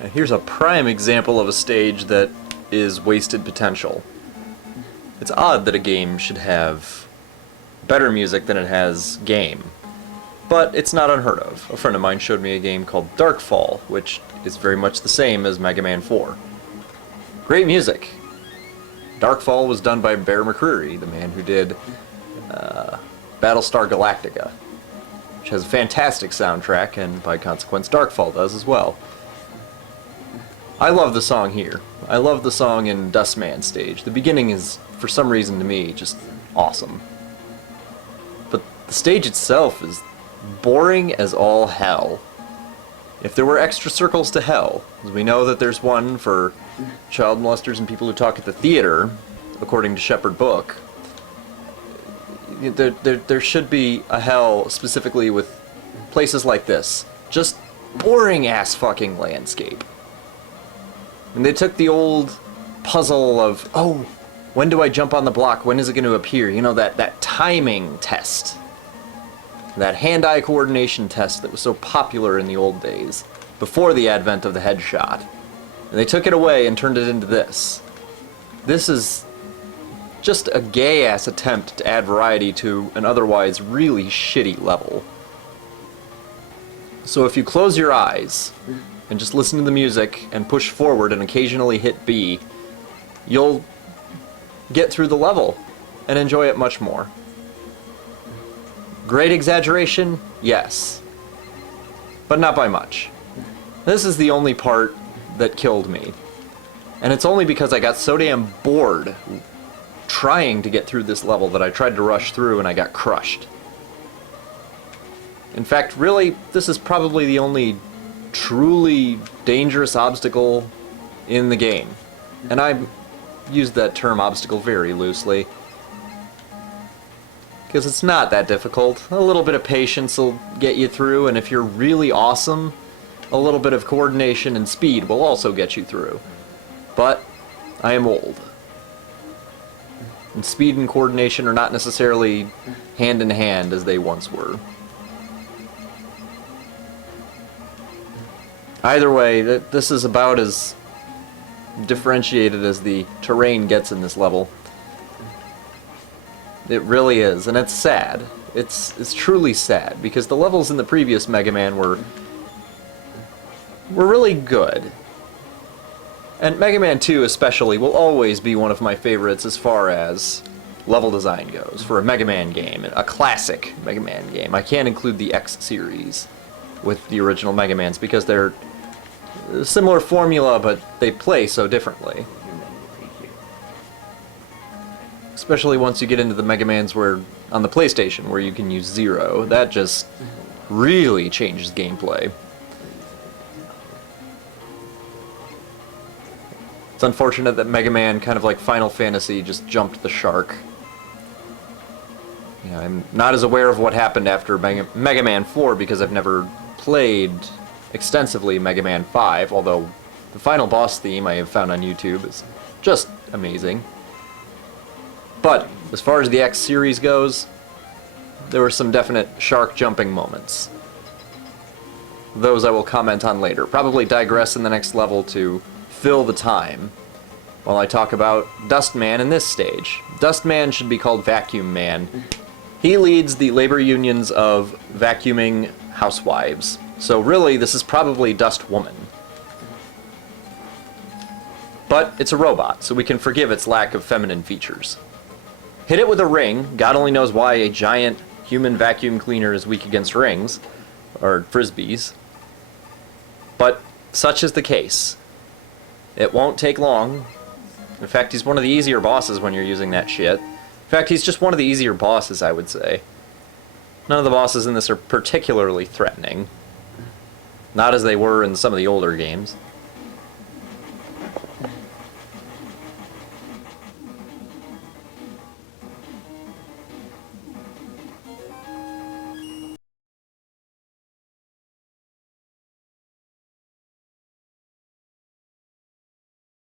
Now here's a prime example of a stage that is wasted potential. It's odd that a game should have better music than it has game, but it's not unheard of. A friend of mine showed me a game called Darkfall, which is very much the same as Mega Man 4. Great music. Darkfall was done by Bear McCreary, the man who did Battlestar Galactica, which has a fantastic soundtrack, and by consequence Darkfall does as well. I love the song here. I love the song in Dustman stage. The beginning is, for some reason to me, just awesome. But the stage itself is boring as all hell. If there were extra circles to hell, as we know that there's one for child molesters and people who talk at the theater, according to Shepherd Book, there should be a hell specifically with places like this. Just boring ass fucking landscape. And they took the old puzzle of, oh, when do I jump on the block? When is it going to appear? You know, that timing test. That hand-eye coordination test that was so popular in the old days, before the advent of the headshot. And they took it away and turned it into this. This is just a gay-ass attempt to add variety to an otherwise really shitty level. So if you close your eyes and just listen to the music and push forward and occasionally hit B, you'll get through the level and enjoy it much more. Great exaggeration? Yes. But not by much. This is the only part that killed me. And it's only because I got so damn bored trying to get through this level that I tried to rush through and I got crushed. In fact, really, this is probably the only truly dangerous obstacle in the game. And I use that term obstacle very loosely, because it's not that difficult. A little bit of patience will get you through, and if you're really awesome, a little bit of coordination and speed will also get you through. But I am old. And speed and coordination are not necessarily hand in hand as they once were. Either way, this is about as differentiated as the terrain gets in this level. It really is, and it's sad. It's truly sad, because the levels in the previous Mega Man were really good. And Mega Man 2 especially will always be one of my favorites as far as level design goes for a Mega Man game, a classic Mega Man game. I can't include the X series with the original Mega Mans because they're a similar formula, but they play so differently. Especially once you get into the Mega Mans where on the PlayStation, where you can use Zero. That just really changes gameplay. It's unfortunate that Mega Man, kind of like Final Fantasy, just jumped the shark. Yeah, I'm not as aware of what happened after Mega Man 4 because I've never played extensively Mega Man 5, although the final boss theme I have found on YouTube is just amazing. But as far as the X series goes, there were some definite shark jumping moments. Those I will comment on later. Probably digress in the next level to fill the time while I talk about Dustman in this stage. Dustman should be called Vacuum Man. He leads the labor unions of vacuuming housewives. So really, this is probably Dust Woman. But it's a robot, so we can forgive its lack of feminine features. Hit it with a ring. God only knows why a giant human vacuum cleaner is weak against rings, or frisbees. But such is the case. It won't take long. In fact, he's one of the easier bosses when you're using that shit. In fact, he's just one of the easier bosses, I would say. None of the bosses in this are particularly threatening. Not as they were in some of the older games.